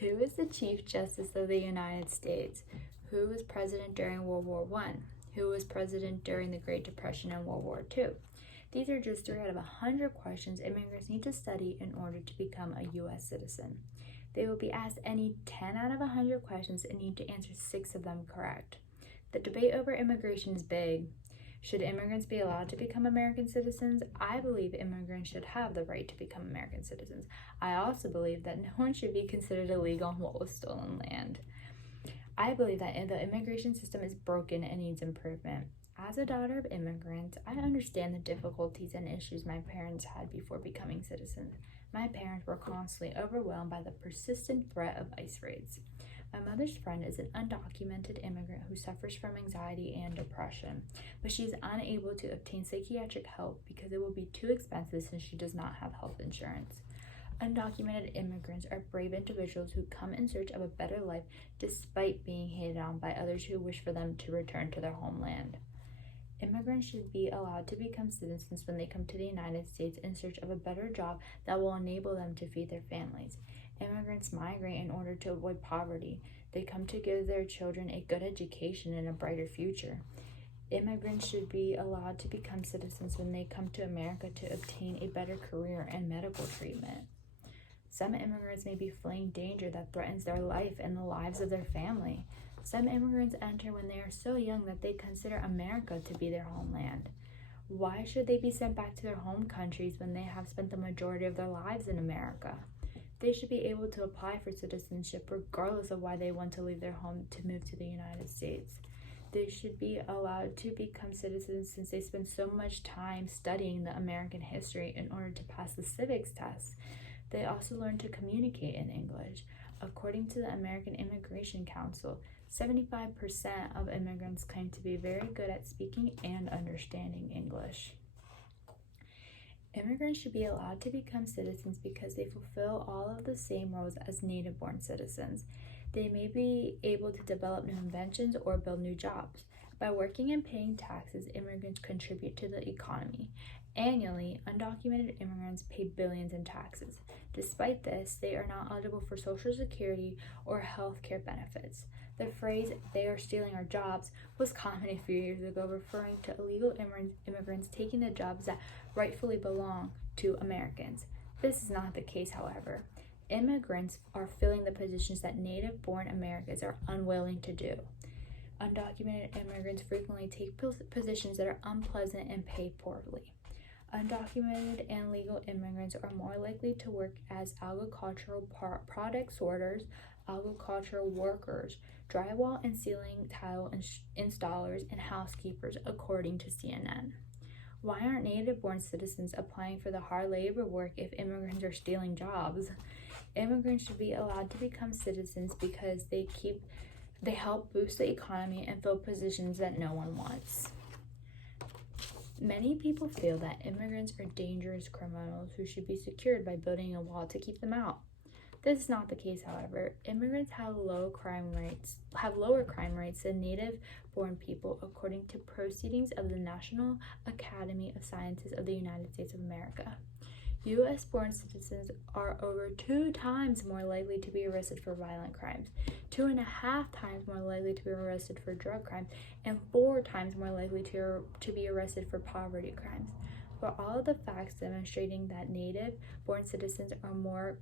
Who is the Chief Justice of the United States? Who was president during World War I? Who was president during the Great Depression and World War II? These are just 3 out of 100 questions immigrants need to study in order to become a U.S. citizen. They will be asked any 10 out of 100 questions and need to answer 6 of them correct. The debate over immigration is big. Should immigrants be allowed to become American citizens? I believe immigrants should have the right to become American citizens. I also believe that no one should be considered illegal on what was stolen land. I believe that the immigration system is broken and needs improvement. As a daughter of immigrants, I understand the difficulties and issues my parents had before becoming citizens. My parents were constantly overwhelmed by the persistent threat of ICE raids. My mother's friend is an undocumented immigrant who suffers from anxiety and depression, but she is unable to obtain psychiatric help because it will be too expensive since she does not have health insurance. Undocumented immigrants are brave individuals who come in search of a better life despite being hated on by others who wish for them to return to their homeland. Immigrants should be allowed to become citizens when they come to the United States in search of a better job that will enable them to feed their families. Immigrants migrate in order to avoid poverty. They come to give their children a good education and a brighter future. Immigrants should be allowed to become citizens when they come to America to obtain a better career and medical treatment. Some immigrants may be fleeing danger that threatens their life and the lives of their family. Some immigrants enter when they are so young that they consider America to be their homeland. Why should they be sent back to their home countries when they have spent the majority of their lives in America? They should be able to apply for citizenship regardless of why they want to leave their home to move to the United States. They should be allowed to become citizens since they spend so much time studying the American history in order to pass the civics test. They also learn to communicate in English. According to the American Immigration Council, 75% of immigrants claim to be very good at speaking and understanding English. Immigrants should be allowed to become citizens because they fulfill all of the same roles as native-born citizens. They may be able to develop new inventions or build new jobs. By working and paying taxes, immigrants contribute to the economy. Annually, undocumented immigrants pay billions in taxes. Despite this, they are not eligible for Social Security or health care benefits. The phrase, "they are stealing our jobs," was common a few years ago, referring to illegal immigrants taking the jobs that rightfully belong to Americans. This is not the case, however. Immigrants are filling the positions that native-born Americans are unwilling to do. Undocumented immigrants frequently take positions that are unpleasant and pay poorly. Undocumented and legal immigrants are more likely to work as agricultural product sorters, agricultural workers, drywall and ceiling tile installers, and housekeepers, according to CNN. Why aren't native-born citizens applying for the hard labor work if immigrants are stealing jobs? Immigrants should be allowed to become citizens because they help boost the economy and fill positions that no one wants. Many people feel that immigrants are dangerous criminals who should be secured by building a wall to keep them out. This is not the case, however. Immigrants have lower crime rates than native-born people, according to proceedings of the National Academy of Sciences of the United States of America. U.S.-born citizens are over 2 times more likely to be arrested for violent crimes, 2.5 times more likely to be arrested for drug crimes, and 4 times more likely to be arrested for poverty crimes. For all of the facts demonstrating that native-born citizens are more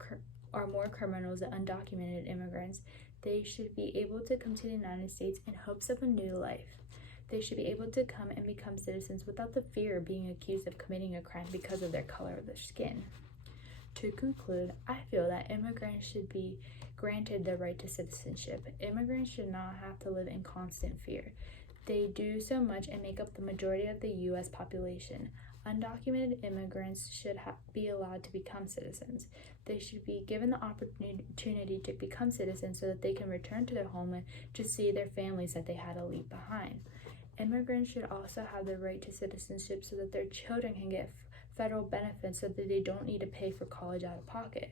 criminals than undocumented immigrants, they should be able to come to the United States in hopes of a new life. They should be able to come and become citizens without the fear of being accused of committing a crime because of their color of their skin. To conclude, I feel that immigrants should be granted the right to citizenship. Immigrants should not have to live in constant fear. They do so much and make up the majority of the U.S. population. Undocumented immigrants should be allowed to become citizens. They should be given the opportunity to become citizens so that they can return to their homeland to see their families that they had to leave behind. Immigrants should also have the right to citizenship so that their children can get federal benefits so that they don't need to pay for college out of pocket.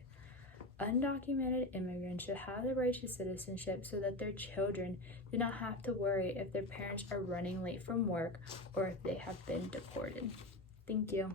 Undocumented immigrants should have the right to citizenship so that their children do not have to worry if their parents are running late from work or if they have been deported. Thank you.